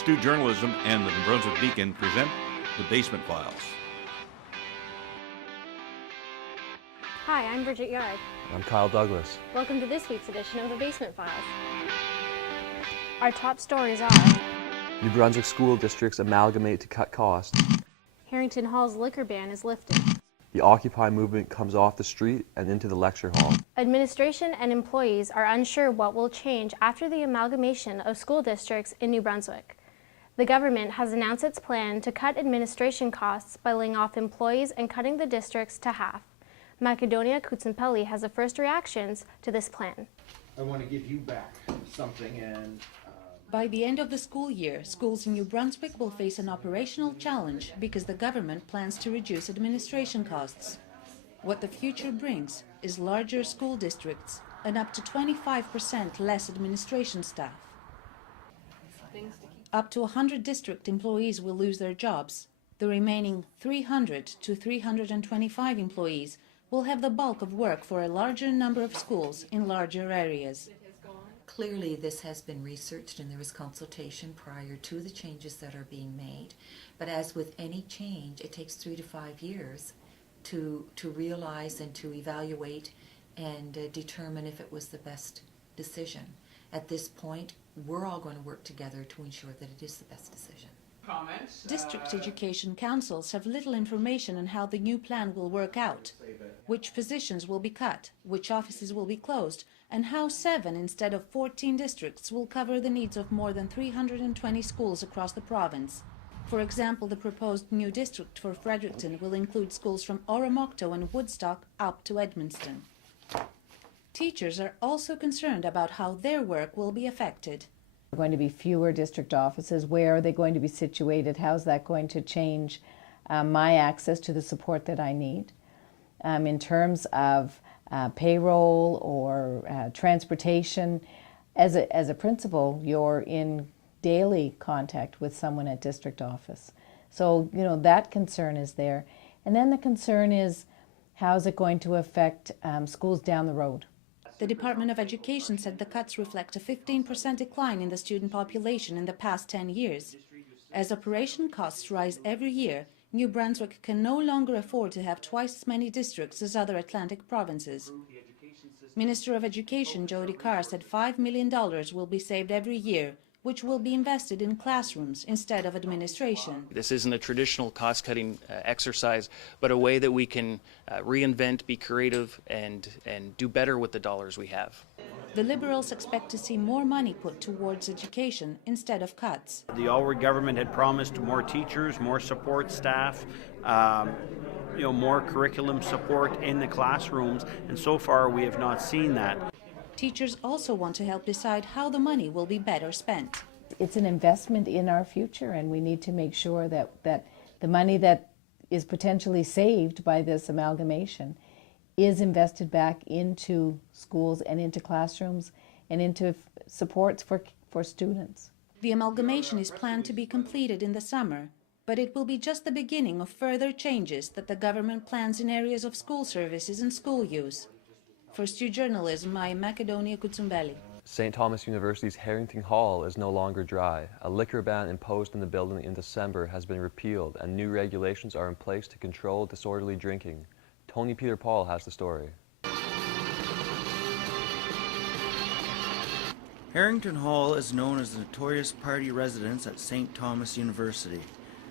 Stu Journalism and the New Brunswick Beacon present The Basement Files. Hi, I'm Bridget Yard. I'm Kyle Douglas. Welcome to this week's edition of The Basement Files. Our top stories are New Brunswick school districts amalgamate to cut costs. Harrington Hall's liquor ban is lifted. The Occupy movement comes off the street and into the lecture hall. Administration and employees are unsure what will change after the amalgamation of school districts in New Brunswick. The government has announced its plan to cut administration costs by laying off employees and cutting the districts to half. Macedonia Kutsumpeli has the first reactions to this plan. I want to give you back something, and By the end of the school year, schools in New Brunswick will face an operational challenge because the government plans to reduce administration costs. What the future brings is larger school districts and up to 25% less administration staff. Up to 100 district employees will lose their jobs. The remaining 300 to 325 employees will have the bulk of work for a larger number of schools in larger areas. Clearly, this has been researched and there was consultation prior to the changes that are being made. But as with any change, it takes 3 to 5 years to realize and to evaluate and determine if it was the best decision. At this point, we're all going to work together to ensure that it is the best decision. comments. District education councils have little information on how the new plan will work out, which positions will be cut, which offices will be closed, and how 7 instead of 14 districts will cover the needs of more than 320 schools across the province. For example, the proposed new district for Fredericton will include schools from Oromocto and Woodstock up to Edmundston. Teachers are also concerned about how their work will be affected. Are going to be fewer district offices? Where are they going to be situated? How's that going to change my access to the support that I need? In terms of payroll or transportation, as a principal, you're in daily contact with someone at district office. So, that concern is there. And then the concern is, how is it going to affect schools down the road? The Department of Education said the cuts reflect a 15% decline in the student population in the past 10 years. As operation costs rise every year, New Brunswick can no longer afford to have twice as many districts as other Atlantic provinces. Minister of Education Jody Carr said $5 million will be saved every year, which will be invested in classrooms instead of administration. This isn't a traditional cost-cutting exercise, but a way that we can reinvent, be creative, and do better with the dollars we have. The Liberals expect to see more money put towards education instead of cuts. The Alward government had promised more teachers, more support staff, more curriculum support in the classrooms, and so far we have not seen that. Teachers also want to help decide how the money will be better spent. It's an investment in our future, and we need to make sure that the money that is potentially saved by this amalgamation is invested back into schools and into classrooms and into supports for students. The amalgamation is planned to be completed in the summer, but it will be just the beginning of further changes that the government plans in areas of school services and school use. For Stu Journalism, I am Macedonia Kutsumpeli. St. Thomas University's Harrington Hall is no longer dry. A liquor ban imposed in the building in December has been repealed, and new regulations are in place to control disorderly drinking. Tony Peter Paul has the story. Harrington Hall is known as the notorious party residence at St. Thomas University.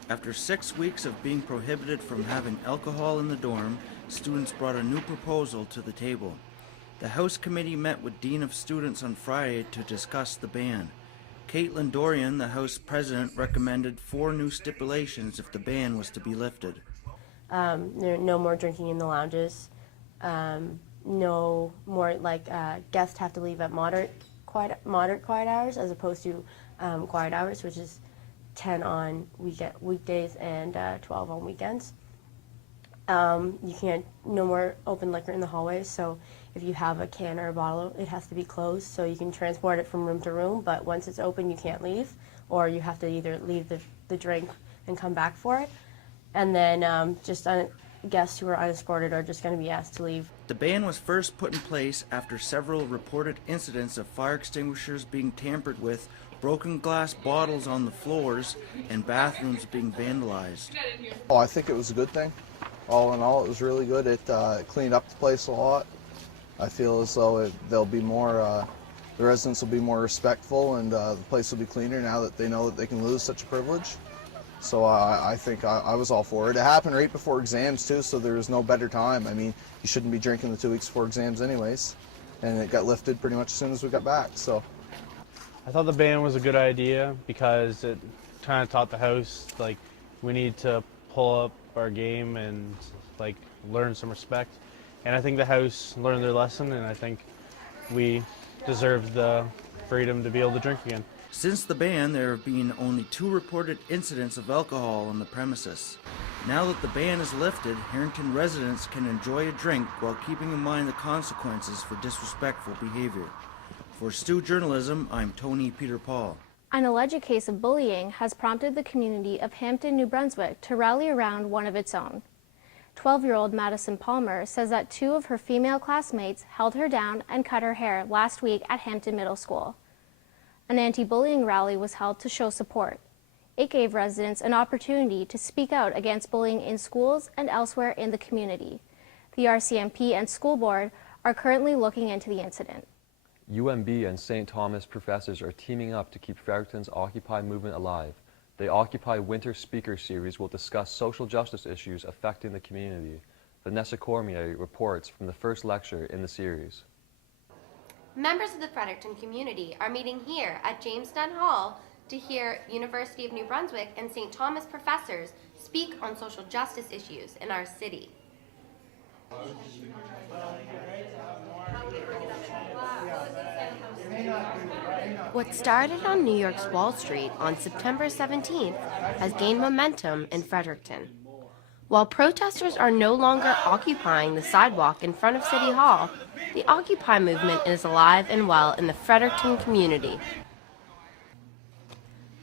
After 6 weeks of being prohibited from having alcohol in the dorm, students brought a new proposal to the table. The House Committee met with Dean of Students on Friday to discuss the ban. Caitlin Dorian, the House President, recommended 4 new stipulations if the ban was to be lifted. No more drinking in the lounges. No more, guests have to leave at moderate quiet hours as opposed to quiet hours, which is 10 on weekdays and 12 on weekends. No more open liquor in the hallways, so if you have a can or a bottle, it has to be closed so you can transport it from room to room, but once it's open, you can't leave, or you have to either leave the drink and come back for it. And then just guests who are unescorted are just going to be asked to leave. The ban was first put in place after several reported incidents of fire extinguishers being tampered with, broken glass bottles on the floors, and bathrooms being vandalized. Oh, I think it was a good thing. All in all, it was really good. It cleaned up the place a lot. I feel as though they'll be more, the residents will be more respectful, and the place will be cleaner now that they know that they can lose such a privilege. So I think I was all for it. It happened right before exams too, so there was no better time. I mean, you shouldn't be drinking the 2 weeks before exams anyways. And it got lifted pretty much as soon as we got back, so. I thought the ban was a good idea because it kind of taught the house, like, we need to pull up our game and, like, learn some respect. And I think the house learned their lesson, and I think we deserve the freedom to be able to drink again. Since the ban, there have been only 2 reported incidents of alcohol on the premises. Now that the ban is lifted, Harrington residents can enjoy a drink while keeping in mind the consequences for disrespectful behavior. For Stu Journalism, I'm Tony Peter Paul. An alleged case of bullying has prompted the community of Hampton, New Brunswick to rally around one of its own. 12-year-old Madison Palmer says that 2 of her female classmates held her down and cut her hair last week at Hampton Middle School. An anti-bullying rally was held to show support. It gave residents an opportunity to speak out against bullying in schools and elsewhere in the community. The RCMP and school board are currently looking into the incident. UMB and St. Thomas professors are teaming up to keep Fredericton's Occupy movement alive. The Occupy Winter Speaker Series will discuss social justice issues affecting the community. Vanessa Cormier reports from the first lecture in the series. Members of the Fredericton community are meeting here at James Dunn Hall to hear University of New Brunswick and St. Thomas professors speak on social justice issues in our city. What started on New York's Wall Street on September 17th has gained momentum in Fredericton. While protesters are no longer occupying the sidewalk in front of City Hall, the Occupy movement is alive and well in the Fredericton community.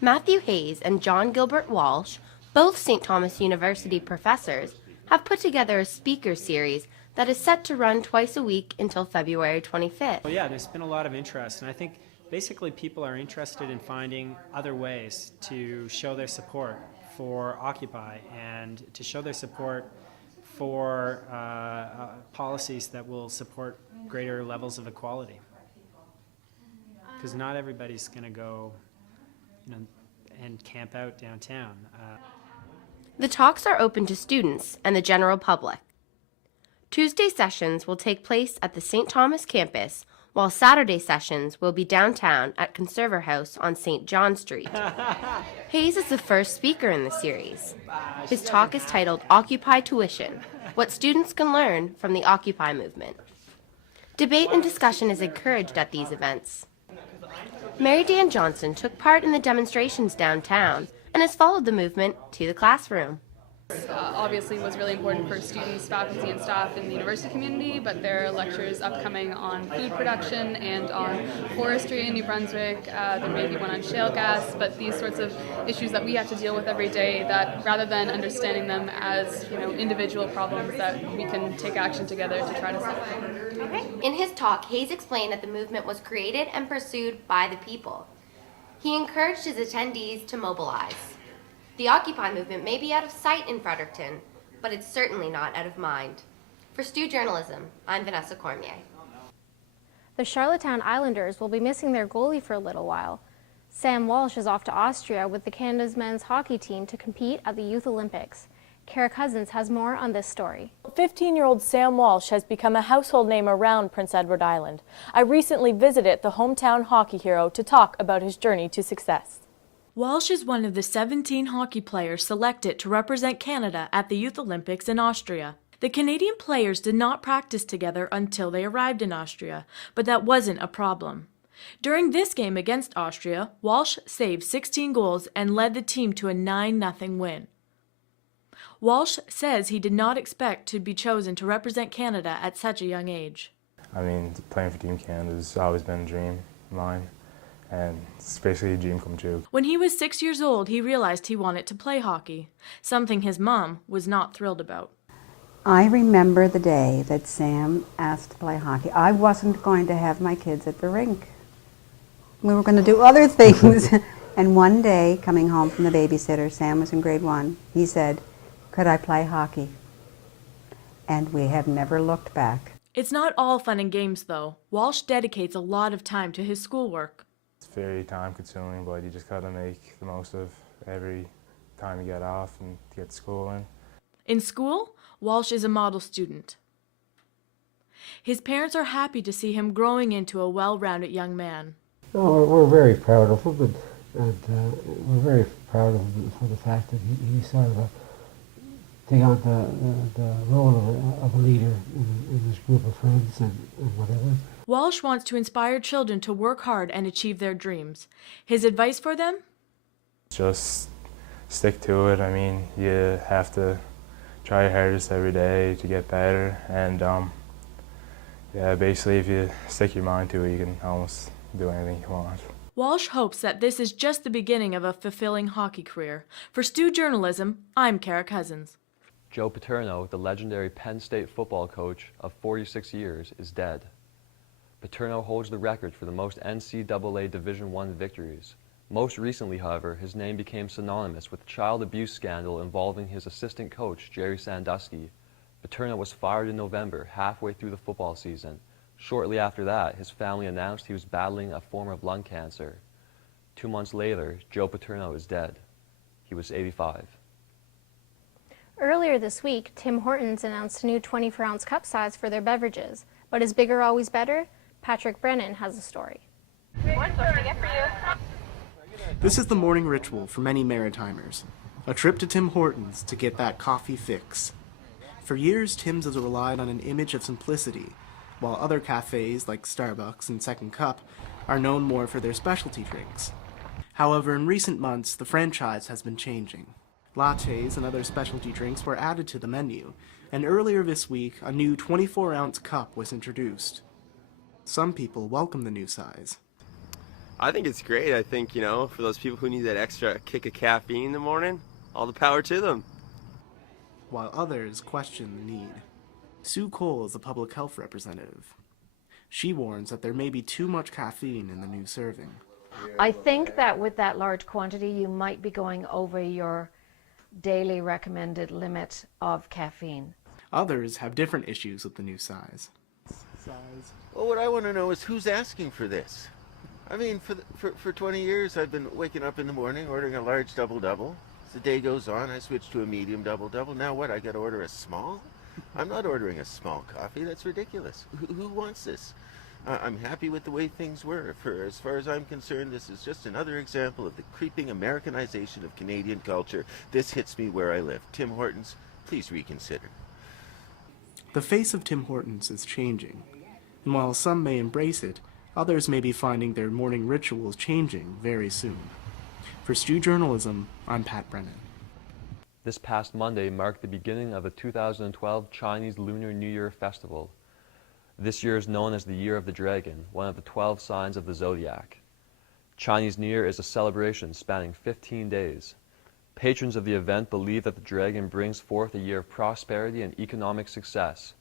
Matthew Hayes and John Gilbert Walsh, both St. Thomas University professors, have put together a speaker series that is set to run twice a week until February 25th. Well, yeah, there's been a lot of interest, and I think basically people are interested in finding other ways to show their support for Occupy and to show their support for policies that will support greater levels of equality. Because not everybody's going to go, and camp out downtown. The talks are open to students and the general public. Tuesday sessions will take place at the St. Thomas campus, while Saturday sessions will be downtown at Conserver House on St. John Street. Hayes is the first speaker in the series. His talk is titled Occupy Tuition, What Students Can Learn from the Occupy Movement. Debate and discussion is encouraged at these events. Mary Dan Johnson took part in the demonstrations downtown and has followed the movement to the classroom. Obviously was really important for students, faculty, and staff in the university community, but there are lectures upcoming on food production and on forestry in New Brunswick. There may be one on shale gas, but these sorts of issues that we have to deal with every day, that rather than understanding them as individual problems, that we can take action together to try to solve them. Okay. In his talk, Hayes explained that the movement was created and pursued by the people. He encouraged his attendees to mobilize. The Occupy movement may be out of sight in Fredericton, but it's certainly not out of mind. For Stu Journalism, I'm Vanessa Cormier. The Charlottetown Islanders will be missing their goalie for a little while. Sam Walsh is off to Austria with the Canada's men's hockey team to compete at the Youth Olympics. Kara Cousins has more on this story. 15-year-old Sam Walsh has become a household name around Prince Edward Island. I recently visited the hometown hockey hero to talk about his journey to success. Walsh is one of the 17 hockey players selected to represent Canada at the Youth Olympics in Austria. The Canadian players did not practice together until they arrived in Austria, but that wasn't a problem. During this game against Austria, Walsh saved 16 goals and led the team to a 9-0 win. Walsh says he did not expect to be chosen to represent Canada at such a young age. I mean, playing for Team Canada has always been a dream of mine. And it's basically a dream come true. When he was 6 years old, he realized he wanted to play hockey, something his mom was not thrilled about. I remember the day that Sam asked to play hockey. I wasn't going to have my kids at the rink. We were going to do other things. And one day, coming home from the babysitter, Sam was in grade 1, he said, "Could I play hockey?" And we have never looked back. It's not all fun and games, though. Walsh dedicates a lot of time to his schoolwork. It's very time consuming, but you just gotta make the most of every time you get off and get school in. In school, Walsh is a model student. His parents are happy to see him growing into a well-rounded young man. Oh, we're very proud of him, and we're very proud of him for the fact that he sort of take on the role of a leader in this group of friends and whatever. Walsh wants to inspire children to work hard and achieve their dreams. His advice for them? Just stick to it. I mean, you have to try your hardest every day to get better, and yeah, basically if you stick your mind to it, you can almost do anything you want. Walsh hopes that this is just the beginning of a fulfilling hockey career. For Stu Journalism, I'm Kara Cousins. Joe Paterno, the legendary Penn State football coach of 46 years, is dead. Paterno holds the record for the most NCAA Division I victories. Most recently, however, his name became synonymous with the child abuse scandal involving his assistant coach, Jerry Sandusky. Paterno was fired in November, halfway through the football season. Shortly after that, his family announced he was battling a form of lung cancer. 2 months later, Joe Paterno is dead. He was 85. Earlier this week, Tim Hortons announced a new 24-ounce cup size for their beverages. But is bigger always better? Patrick Brennan has a story. This is the morning ritual for many Maritimers. A trip to Tim Hortons to get that coffee fix. For years, Tim's has relied on an image of simplicity, while other cafes like Starbucks and Second Cup are known more for their specialty drinks. However, in recent months, the franchise has been changing. Lattes and other specialty drinks were added to the menu, and earlier this week, a new 24-ounce cup was introduced. Some people welcome the new size. I think it's great. I think, for those people who need that extra kick of caffeine in the morning, all the power to them. While others question the need. Sue Cole is a public health representative. She warns that there may be too much caffeine in the new serving. I think that with that large quantity, you might be going over your daily recommended limit of caffeine. Others have different issues with the new size. Well, what I want to know is who's asking for this? I mean, for 20 years, I've been waking up in the morning, ordering a large double-double. As the day goes on, I switch to a medium double-double. Now what, I got to order a small? I'm not ordering a small coffee. That's ridiculous. Who wants this? I'm happy with the way things were. As far as I'm concerned, this is just another example of the creeping Americanization of Canadian culture. This hits me where I live. Tim Hortons, please reconsider. The face of Tim Hortons is changing, and while some may embrace it, others may be finding their morning rituals changing very soon. For Stu Journalism, I'm Pat Brennan. This past Monday marked the beginning of the 2012 Chinese Lunar New Year Festival. This year is known as the Year of the Dragon, one of the 12 signs of the zodiac. Chinese New Year is a celebration spanning 15 days. Patrons of the event believe that the dragon brings forth a year of prosperity and economic success.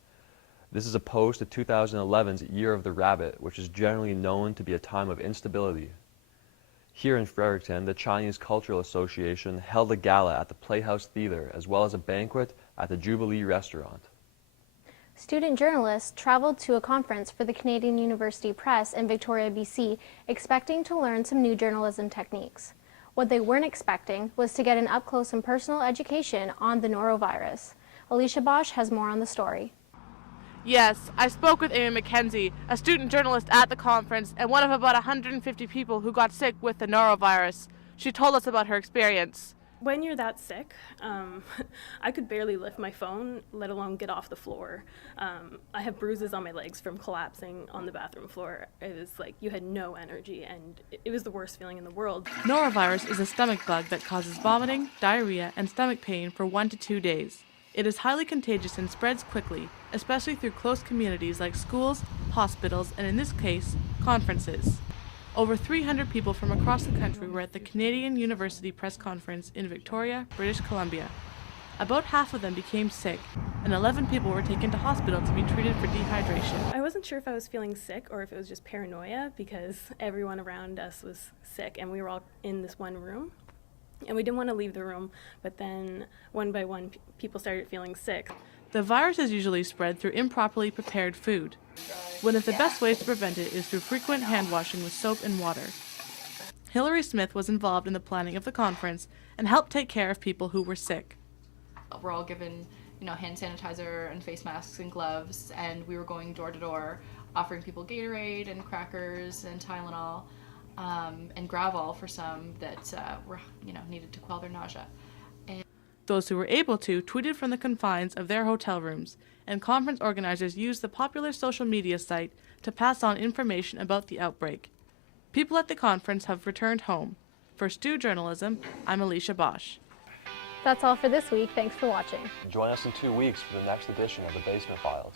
This is opposed to 2011's Year of the Rabbit, which is generally known to be a time of instability. Here in Fredericton, the Chinese Cultural Association held a gala at the Playhouse Theatre as well as a banquet at the Jubilee Restaurant. Student journalists traveled to a conference for the Canadian University Press in Victoria, BC, expecting to learn some new journalism techniques. What they weren't expecting was to get an up-close and personal education on the norovirus. Alicia Bosch has more on the story. Yes, I spoke with Amy McKenzie, a student journalist at the conference and one of about 150 people who got sick with the norovirus. She told us about her experience. When you're that sick, I could barely lift my phone, let alone get off the floor. I have bruises on my legs from collapsing on the bathroom floor. It was like you had no energy, and it was the worst feeling in the world. Norovirus is a stomach bug that causes vomiting, diarrhea, and stomach pain for 1 to 2 days. It is highly contagious and spreads quickly, especially through close communities like schools, hospitals, and in this case, conferences. Over 300 people from across the country were at the Canadian University Press Conference in Victoria, British Columbia. About half of them became sick, and 11 people were taken to hospital to be treated for dehydration. I wasn't sure if I was feeling sick or if it was just paranoia because everyone around us was sick and we were all in this one room. And we didn't want to leave the room, but then one by one people started feeling sick. The virus is usually spread through improperly prepared food. One of the best ways to prevent it is through frequent hand washing with soap and water. Hillary Smith was involved in the planning of the conference and helped take care of people who were sick. We're all given, hand sanitizer and face masks and gloves, and we were going door to door offering people Gatorade and crackers and Tylenol and Gravol for some that were, needed to quell their nausea. Those who were able to tweeted from the confines of their hotel rooms, and conference organizers used the popular social media site to pass on information about the outbreak. People at the conference have returned home. For Stu Journalism, I'm Alicia Bosch. That's all for this week. Thanks for watching. Join us in 2 weeks for the next edition of The Basement Files.